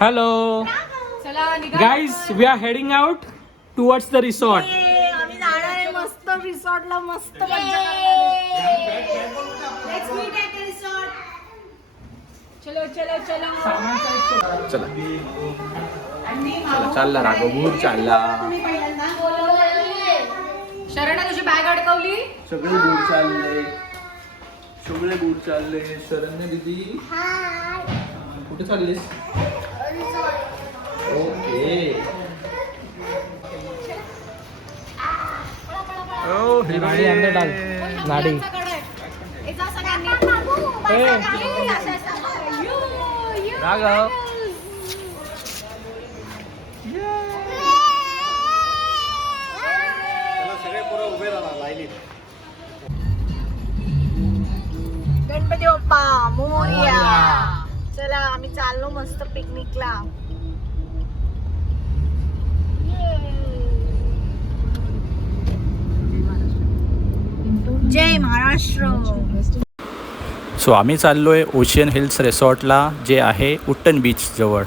Hello guys, we are heading out towards the resort. आम्ही जाणार आहे मस्त रिसॉर्टला, मस्त मजा करणार. Let's meet at the resort. चलो चलो चलो. चला चला, चालला राघवूर चालला. शरणा तुझी बॅग अडकवली. सगळे बूट चालले, सगळे बूट चालले. शरण्य दीदी कुठे चाललीस? ओके. ओ नाडी अंदर डाल. नाडी राघव. सगळे पुढे उभे राहा लाईनीत. गणपती बाप्पा मोरया. चला आम्ही चाललो मस्त पिकनिकला. जय महाराष्ट्र. सो आम्ही चाललोय ओशियन हिल्स रिसॉर्टला, जे आहे उट्टण बीच जवळ.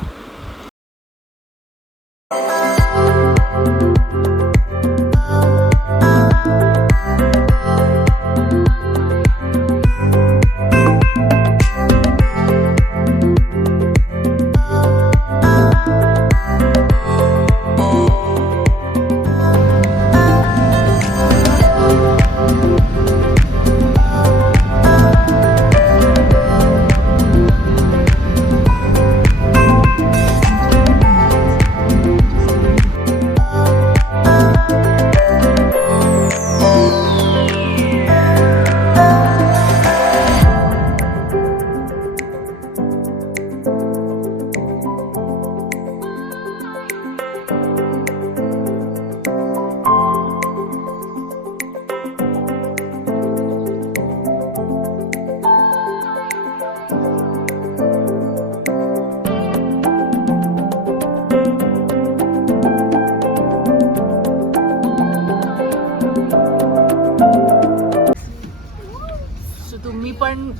तुम्ही पण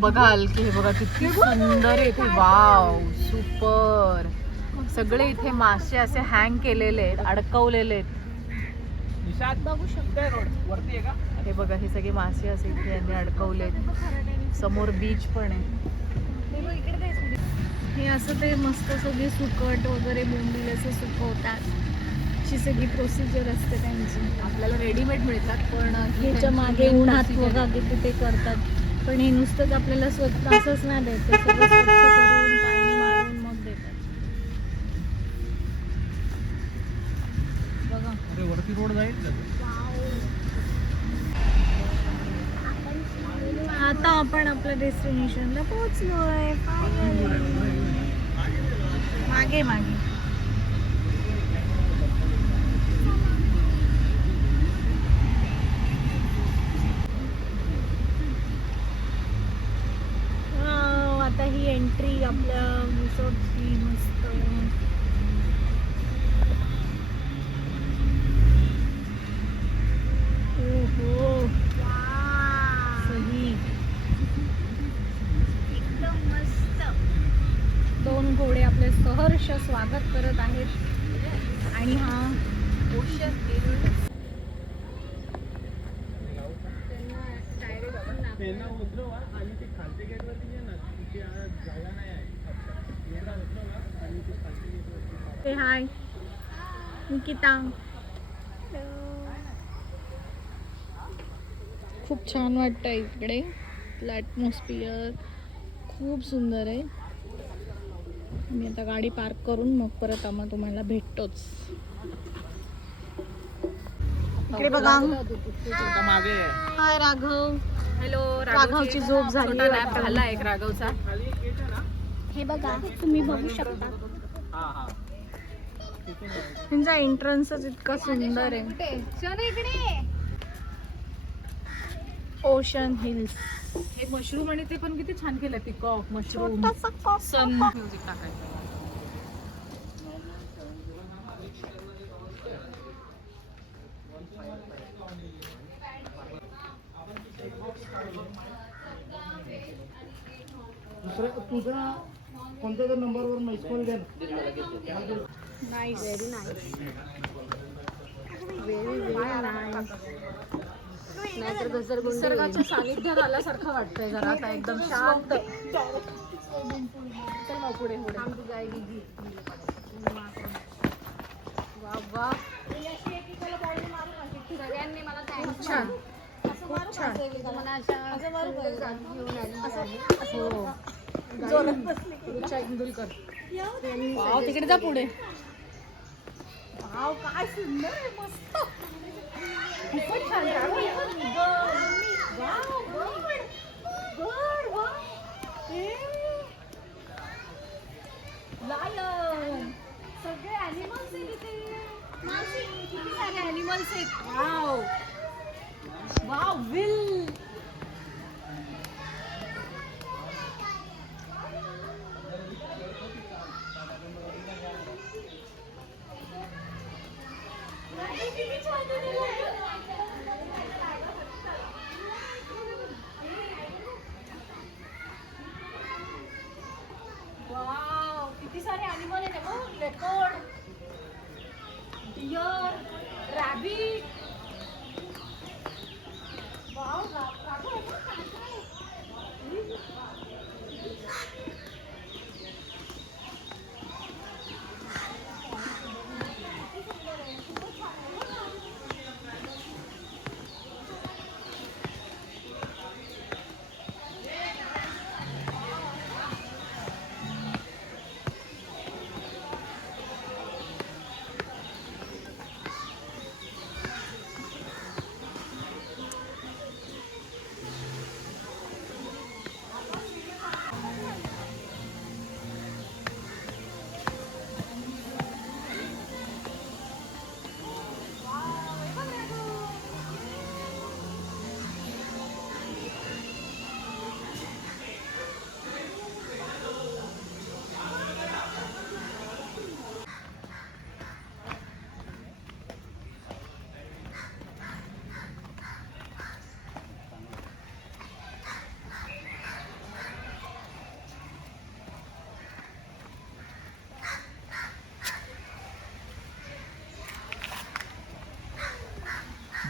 बघाल की हे बघा किती सुंदर आहे इथे. Wow super. सगळे इथे मासे असे हँग केलेले आहेत, अडकवलेले आहेत. बघू शकता वरती आहे का? हे बघा, हे सगळे मासे असे इथे यांनी अडकवलेत. समोर बीच पण आहे. हे असं ते मस्त सगळे सुकट वगैरे बोंबील असं सुकवतात. अशी सगळी प्रोसिजर असते त्यांची. आपल्याला रेडीमेड मिळतात, पण ह्याच्या मागे उन्हात बघा किती ते करतात. पण हे नुसतंच आपल्याला स्वच्छ असंच नाही देत, ते सगळं स्वच्छ करून पाणी मारून मग देतात. बघा वरती रोड जाईल. आता आपण आपल्या डेस्टिनेशनला पोहोचलोय. मागे मागे आता ही एंट्री आपल्या रिसॉर्टची मस्त. ओहो सही, एकदम मस्त. दोन घोडे आपले सहर्ष स्वागत करत आहेत. आणि हा ओशन हिल्स. त्यांना उतरवा आणि ते खालच्या गेटवरती ये ना, तिथे जागा नाही आहे. याला उतरवा आणि ते खालच्या गेटवरती. ते हाय निकिता. खूप छान वाटतं इकडे. ॲटमॉस्फिअर खूप सुंदर आहे. मी आता गाडी पार्क करून मग परत आम्हाला तुम्हाला भेटतोच. इकडे बघा, मागे हाय राघव. हॅलो. राघवची झोप झाली झाला एक राघवचा. हे बघा, तुम्ही बघू शकता. त्यांचा एंट्रन्सच इतका सुंदर आहे. Ocean hills. हे मशरूम आणि ते पण किती छान केलं. Peacock mushroom. सन म्युझिक टाकायचं. दुसरं तुझा कोणत्या तर नंबरवर मिस कॉल द्या ना. नाईस व्हेरी नाईस नाहीतर घसरगुंडी निसर्गाच्या सानिध्यात आल्यासारखं वाटतंय जरा आता एकदम शांत. चल मग पुढे पुढे. थांब तू जायगी वा वा सगळ्यांनी मला थँक्स छान. खूप छान मला अशा घेऊन आली रिचा इंदुरीकर. वाव तिकडे जा पुढे वाव काय सुंदर आहे मस्त खूपच छान लायन सगळे ॲनिमल्स आहेत इथे मावशी किती सारे ॲनिमल्स आहेत वाव वाव विल वाव किती सारे ॲनिमल आहेत बघ leopard deer rabbit wow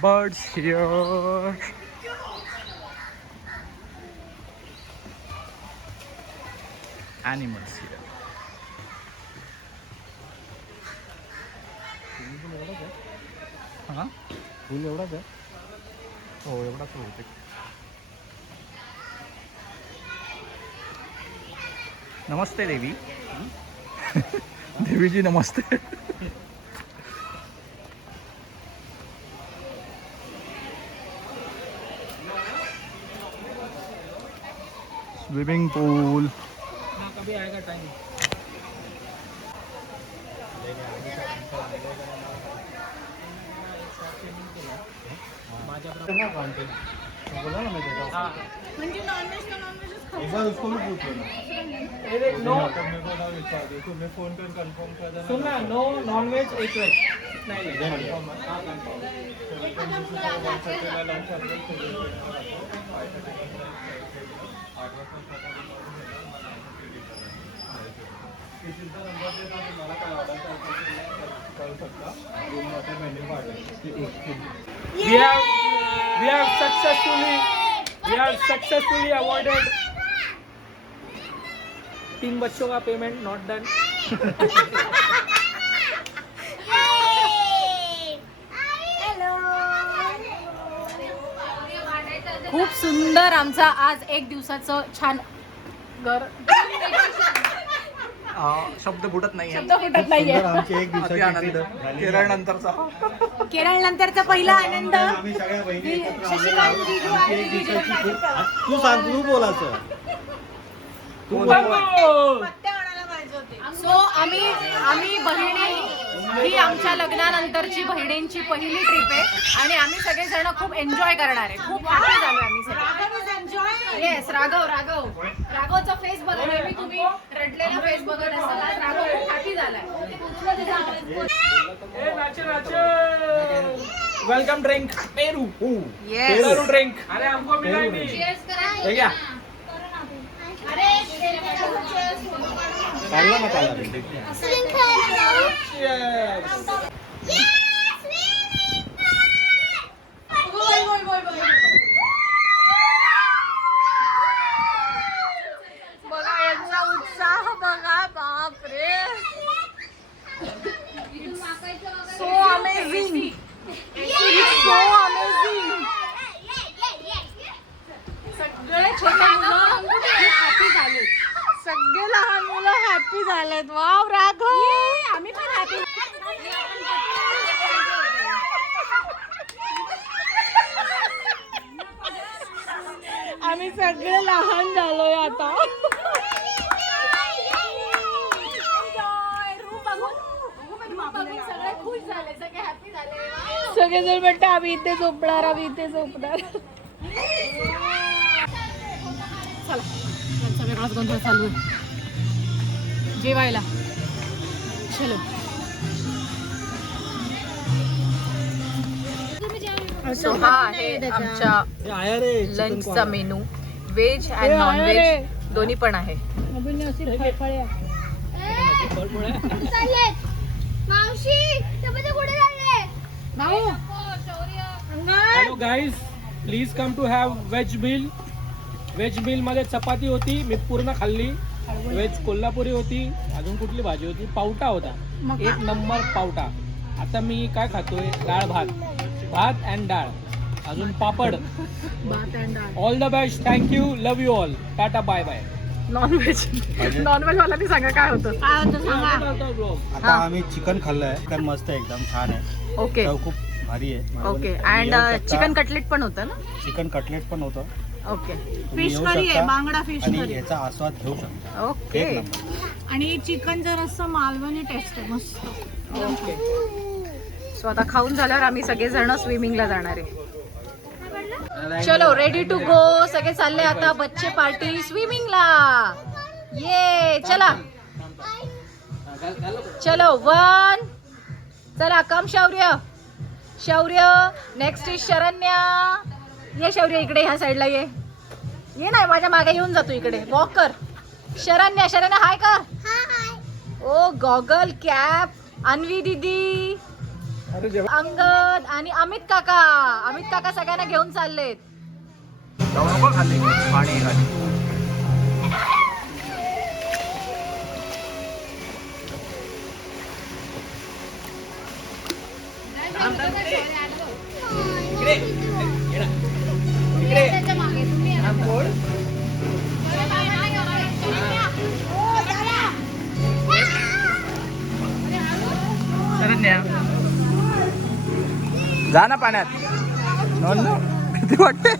Birds here. Animals here. हाँ फूल एवढाच आहे हो एवढाच होते नमस्ते देवी देवी जी नमस्ते स्विमिंग पूल कभी आएगा टाइम बोला ना मैं देता हूँ म्हणजे नॉनव्हेज का नॉनव्हेजच एक बार उसको भी पूछ लेना नो मेरे को ना विचार देखो मैं फोन कर कंफर्म कर देना सुनना नो नॉनवेज एक वेज नहीं कंफर्म हां किसीचा नंबर देता तुम्हाला काय ऑर्डर करू शकता रूम मध्ये मेन्यू पाठवेल we have successfully avoided 3 बच्चों का पेमेंट नॉट डन खूप सुंदर आमचा आज एक दिवसाचं छान घर. शब्द फुटत नाही शब्द फुटत नाहीये. आमची एक दिवसाची आनंद केरळ नंतरचा केरळ नंतरचा पहिला आनंद. आम्ही सगळ्या बहिणी एकत्र शशिकांत जीजू आणि एक जीजू दिवसाची माझे. तू सांग तू बोलायचं तू बोल सो आम्ही बहिणी ही आमच्या लग्नानंतरची बहिणींची पहिली ट्रिप आहे आणि आम्ही सगळेजण खूप एन्जॉय करणार आहे. खूप हॅपी झालो आम्ही सगळे. येस राघवचा फेस बघा नेहमी तुम्ही रडलेला फेस बघत असाल. आज राघव खूप हॅपी झालाय. वेलकम ड्रिंक पेरू येस पेरू ड्रिंक अरे हमको मिला ही नहीं Cheers करा. भैया अरे काढला ना काढला बघा यांचा उत्साह बघा, बापरे. So amazing, so amazing. सगळे छोटे मुलं हॅपी झाले, सगळे लहान मुलं हॅपी झालेत. वाव राघव, आम्ही पण हॅपी. आम्ही सगळे लहान झालोय आता. सगळे खुश झाले, सगळे हॅपी झाले. सगळेजण म्हणतात आम्ही इथे झोपणार, आम्ही इथे झोपणार. चला, त्यांचा वेगळाच गोंधळ चालू आहे जेवायला. चलो. सो हा आहे आमच्या लंचचा menu. Veg and non veg दोन्ही पण आहे. Hello guys, please come to have veg meal. Veg meal मध्ये चपाती होती, मी पूर्ण खाल्ली. व्हेज कोल्हापुरी होती, अजून कुठली भाजी होती, पावटा होता, एक नंबर पावटा. आता मी काय खातोय, डाळ भात, भात अँड डाळ, अजून पापड. All the best, thank you, love you all, tata, bye bye. Non veg वाला सांगा काय होतं. आता आम्ही चिकन खाल्लंय, चिकन मस्त आहे, एकदम छान आहे. ओके चव खूप भारी आहे. ओके. अँड चिकन कटलेट पण होतं ना. चिकन कटलेट पण होतं. ओके. फिश करी आहे, बांगडा फिश करी, याचा आस्वाद घेऊ शकता. ओके. एक नंबर. आणि चिकन जर असं मालवणी टेस्ट आहे मस्त. ओके. सो आता खाऊन झाल्यावर आम्ही सगळेजण स्विमिंगला जाणार आहे. चलो, रेडी टू गो. सगळे चालले आता बच्चे पार्टी स्विमिंगला. ये चला, चलो. 1. चला, कम शौर्य. शौर्य, नेक्स्ट इज शरण्या. ये शौर्य, इकडे ह्या साईडला ये. ये नाही, माझ्या मागे येऊन जातो इकडे. वॉक कर. शरण्या, शरण्या हाय कर. ओ, गॉगल, कॅप. अन्वी दीदी, अंगद आणि अमित काका. अमित काका सगळ्यांना घेऊन चाललेत. जा ना पाण्यात. भीती वाटते.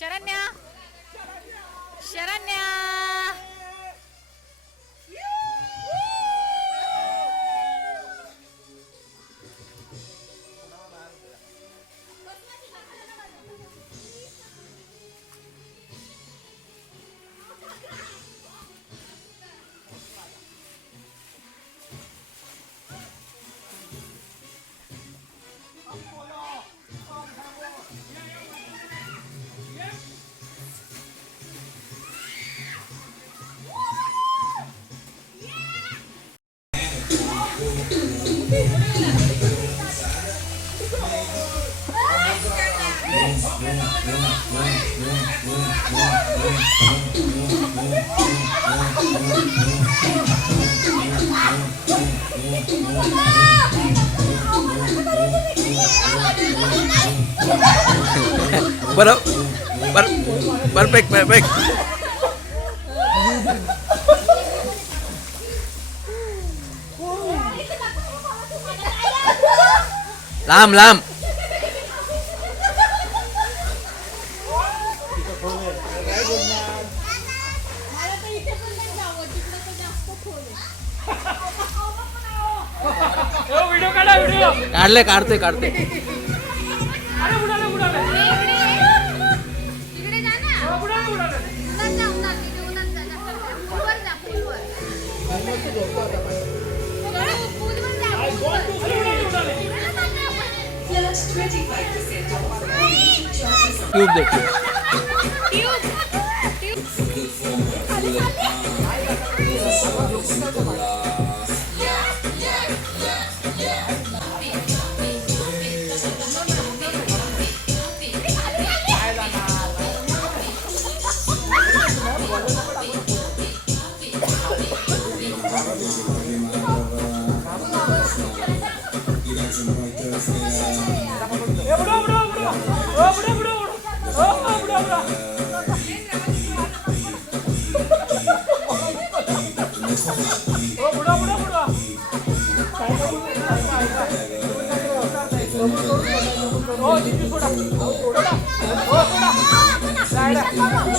शरण्या, शरण्या. Perfect perfect. लांब लांब. व्हिडिओ काढा व्हिडिओ. काढले काढते काढते. अरे उडाले उडाले. तिकडे जा ना. उडाले उडाले. उन्हात जा, उन्हात. तिथे उन्हात जा. जास्त पूलवर जा, पूलवर. पूलवर जा, पूलवर. उडाले उडाले. ट्यूब दे.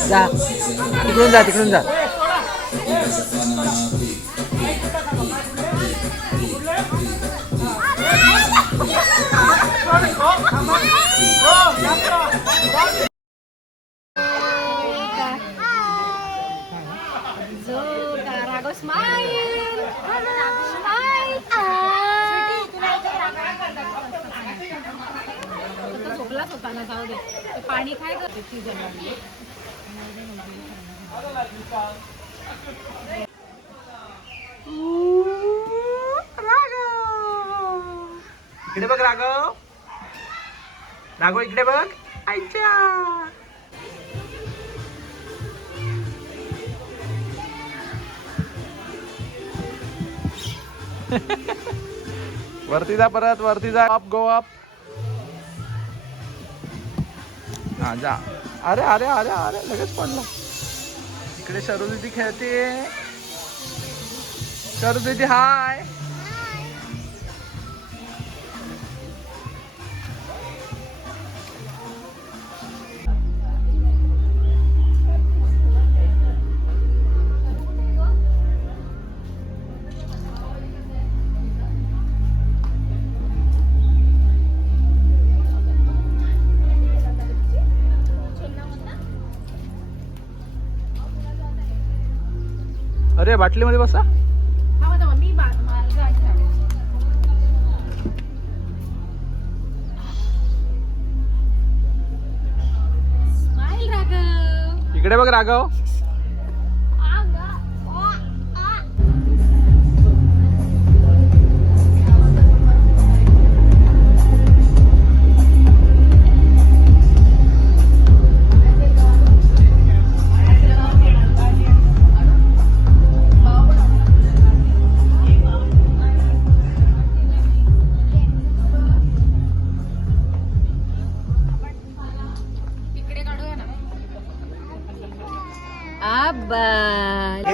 जा तिकडून जा तिकडून जा. राघव स्माईल. झोपलाच होता ना, जाऊ दे. ते पाणी काय करते ती जरा. इकडे बघ राघव. राघव इकडे बघ. आईच्या वरती जा, परत वरती जा. Up go up. हा जा. अरे अरे अरे अरे लगेच पडला. इकडे शरू दीदी खेळते. शरू दीदी हाय. अरे बाटलीमध्ये बसा. हा माझा मम्मी माझा स्माईल राघव. इकडे बघ राघव.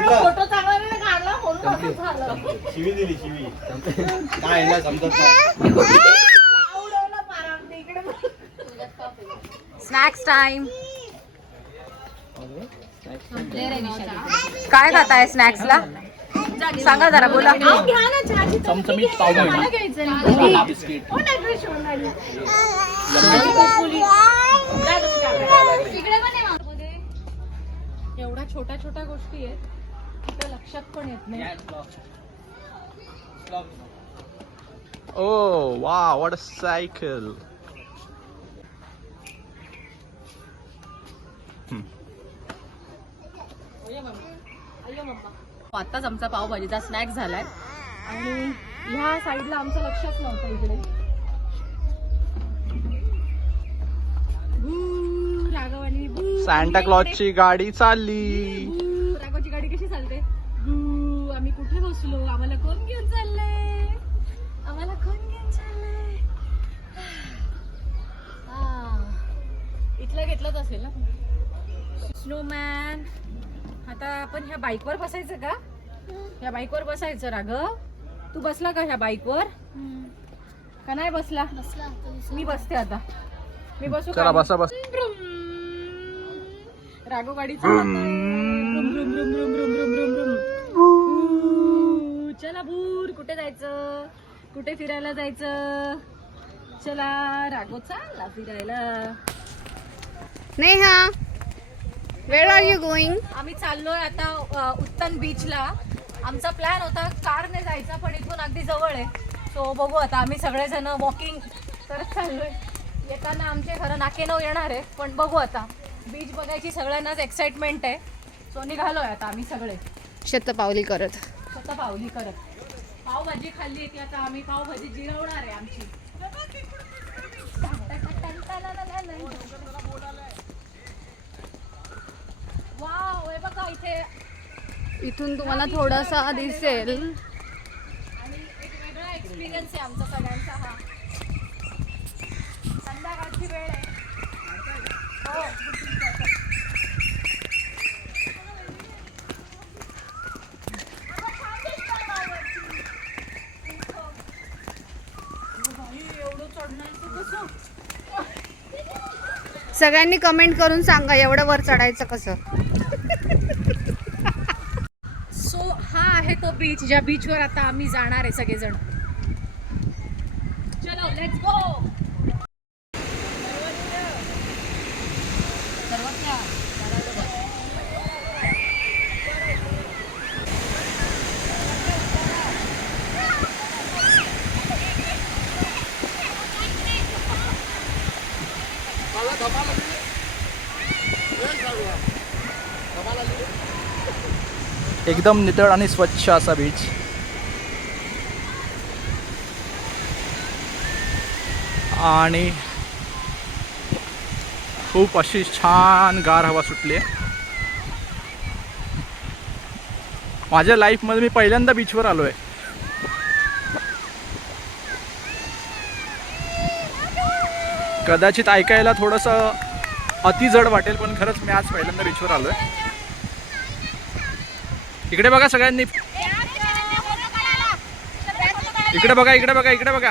फोटो चांगला नाही काढला म्हणून असं झालं. शिवी दिली शिवी. काय याला समजत नाही. Snacks time. काय खाताय स्नॅक्सला? सांगा जरा, बोला. चमचमीत पावभाजी. बिस्किट. एवढ्या छोट्या छोट्या गोष्टी आहेत त्या लक्षात पण येत नाही. Oh wow, what a cycle. आताच आमचा पावभाजीचा स्नॅक्स झालाय आणि ह्या साईडला आमचं लक्षच नव्हतं इकडे. सांता क्लॉजची गाडी चालली. राघवची गाडी कशी चालते? आम्ही कुठे बसलो? आम्हाला कोण घेऊन चाललंय? आम्हाला कोण घेऊन चाललंय? इथलं घेतलंच असेल ना स्नोमॅन. आता आपण ह्या बाईकवर बसायचं का? ह्या बाईकवर बसायचं. राघव तू बसला का ह्या बाईकवर का नाही बसला? मी बसते आता. मी बसू का? चला बसा बस. राघव गाडी चालवतोय. चला भूर, कुठे जायचं? कुठे फिरायला जायचं? चला राघव चालला फिरायला. Neha, where are you going? आम्ही चाललोय आता उत्तन बीचला. आमचा प्लॅन होता कारने जायचा, पण इथून अगदी जवळ आहे. सो बघू आता. आम्ही सगळेजण वॉकिंग करत चाललोय. येताना आमचे खरं नाकेनव येणार आहे, पण बघू आता. बीच बघायची सगळ्यांनाच एक्साइटमेंट आहे. सो निघालोय आता आम्ही सगळे शतपावली करत. पावली करत. पावभाजी खाल्ली की आता आम्ही पावभाजी जिरवणार आहे आमची. वाव, हे बघा इथे. इथून तुम्हाला थोडासा दिसेल. आणि एक वेगळा एक्सपिरियन्स आहे आमचा सगळ्यांचा हा. संध्याकाळची वेळ आहे. हो. सगळ्यांनी कमेंट करून सांगा एवढं वर चढायचं कसं. सो हा आहे तो बीच, ज्या बीचवर आता आम्ही जाणार आहे सगळेजण. चलो लेट्स गो. एकदम नितळ आणि स्वच्छ असा बीच. आणि खूप अशी छान गार हवा सुटली आहे. माझ्या लाईफमध्ये मी पहिल्यांदा बीचवर आलो आहे. कदाचित ऐकायला थोडंसं अति जड वाटेल, पण खरंच मी आज पहिल्यांदा बीचवर आलो आहे. इकडे बघा सगळ्यांनी. इकडे बघा, इकडे बघा, इकडे बघा.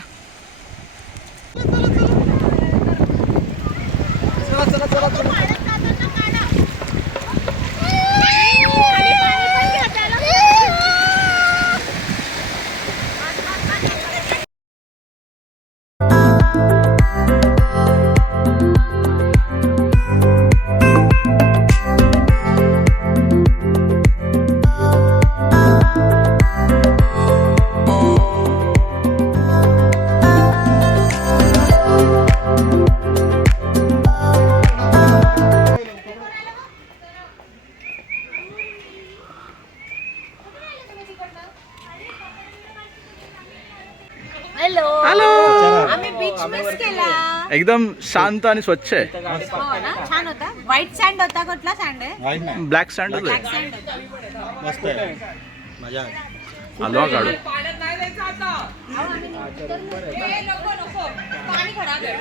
हॅलो. हॅलो. आम्ही बीच मिस केला. एकदम शांत आणि स्वच्छ आहे. हो ना, छान होता. व्हाईट सँड होता. कुठला सँड आहे? वाईट नाही, ब्लॅक सँडल आहे. सँड होता. मस्त आहे, मजा आहे. आलो हा काढू. पाणी खराब आहे.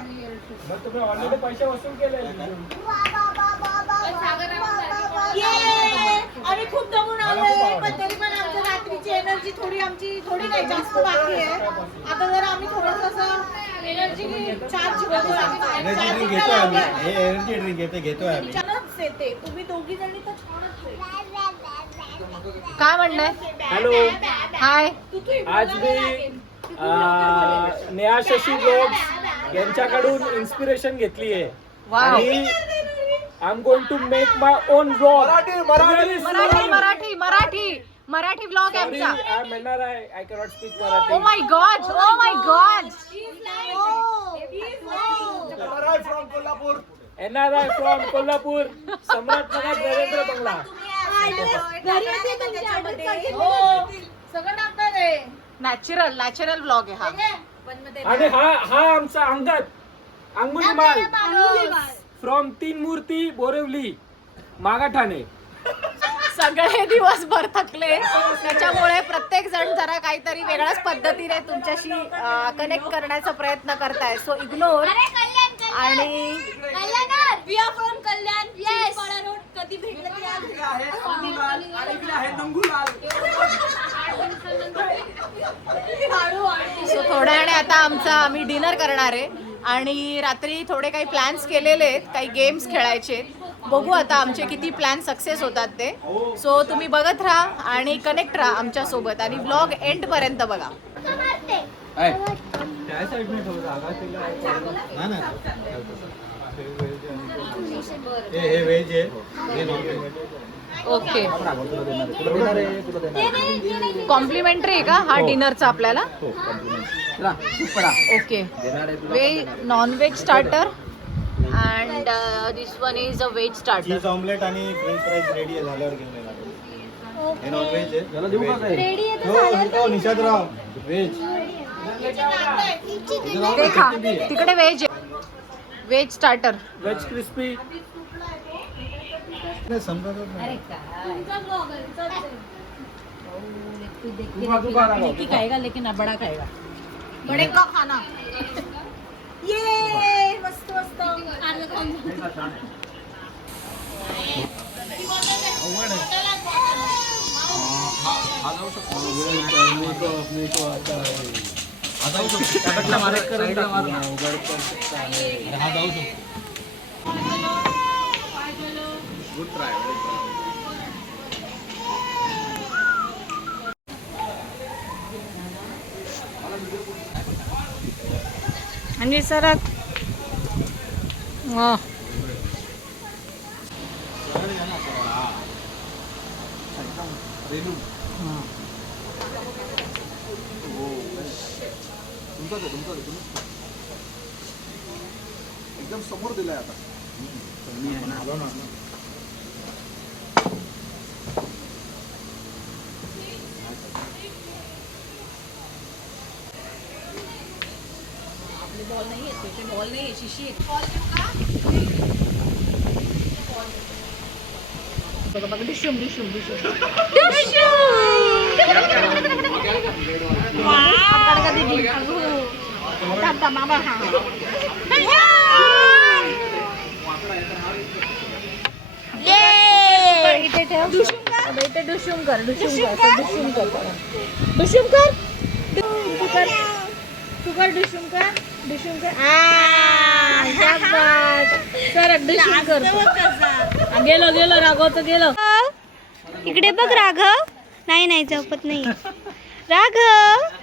मग तुम्ही ऑलरेडी पैसे वसूल केले. आम्ही खूप दमून आलोय पण तरी पण आमच्या रात्रीची एनर्जी थोडी नाही जास्त बाकी आहे. आता जर आम्ही थोडंसं एनर्जी चार्ज करू. एनर्जी ड्रिंक घेतोय आम्ही. हे एनर्जी ड्रिंक घेतोय आम्ही. छानच येते. तुम्ही दोघी जणी तर छानच आहे. काय म्हणणं हॅलो, हाय. आज मी नेहा शशी ब्लॉग्स यांच्याकडून इन्स्पिरेशन घेतली आहे वाव. आणि I am going to make my own blog. Marathi vlog आहे आमचा. आय म्हणणार आहे, I cannot speak oh Marathi. My god, oh my god. NRI from Kolhapur, Samrat Nagar, Devendra बंगला. सगळं टाकणार आहे. नॅचरल व्लॉग आहे हा. आणि हा आमचा अंगुली माल फ्रॉम तीन मूर्ती बोरिवली मागाठाणे. सगळे दिवसभर थकले त्याच्यामुळे प्रत्येक जण जरा काहीतरी वेगळ्याच पद्धतीने तुमच्याशी कनेक्ट करण्याचा प्रयत्न करताय. So ignore. आणि we are from Kalyan. Yes. कधी भेटलं सो थोड्या वेळाने आता आम्ही डिनर करणार आहे आणि रात्री थोडे काही प्लॅन्स केलेले आहेत, काही गेम्स खेळायचे. बघू आता आमचे किती प्लॅन सक्सेस होतात ते. सो तुम्ही बघत राहा आणि कनेक्ट राहा आमच्या सोबत आणि ब्लॉग एंड पर्यंत बघा. हे व्हेज आहे, हे नॉन व्हेज. ओके. कॉम्प्लिमेंटरी आहे का हा डिनरचा आपल्याला? Okay. Non veg starter and this one is a veg starter. Cheese omelette आणि फ्रेंच फ्राईज रेडी आहे, झाल्यावर घेऊन येणार. हे नॉन व्हेज आहे. याला देऊ का? रेडी आहे हो निषादराव व्हेज. ते खा. तिकडे veg veg starter. Veg crispy. खाएगा लेकिन बड़ा खाएगा. बड़े का खाना. ये मस्त मस्त. आणि सरक. एकदम समोर दिलाय आता. बॉल नाही येते, बॉल नाही शिशी येते. डिशूम डिशूम डिशूम इथे ठेव. इथे डुशूम कर डुशूम कर डुशूम कर डुशूम कर तू कर डुशूम कर डुशूम कर. सर डुशूम कर. गेलो गेलो राघव गेलो. इकडे बघ राघव. नाही झोपत नाही राघव.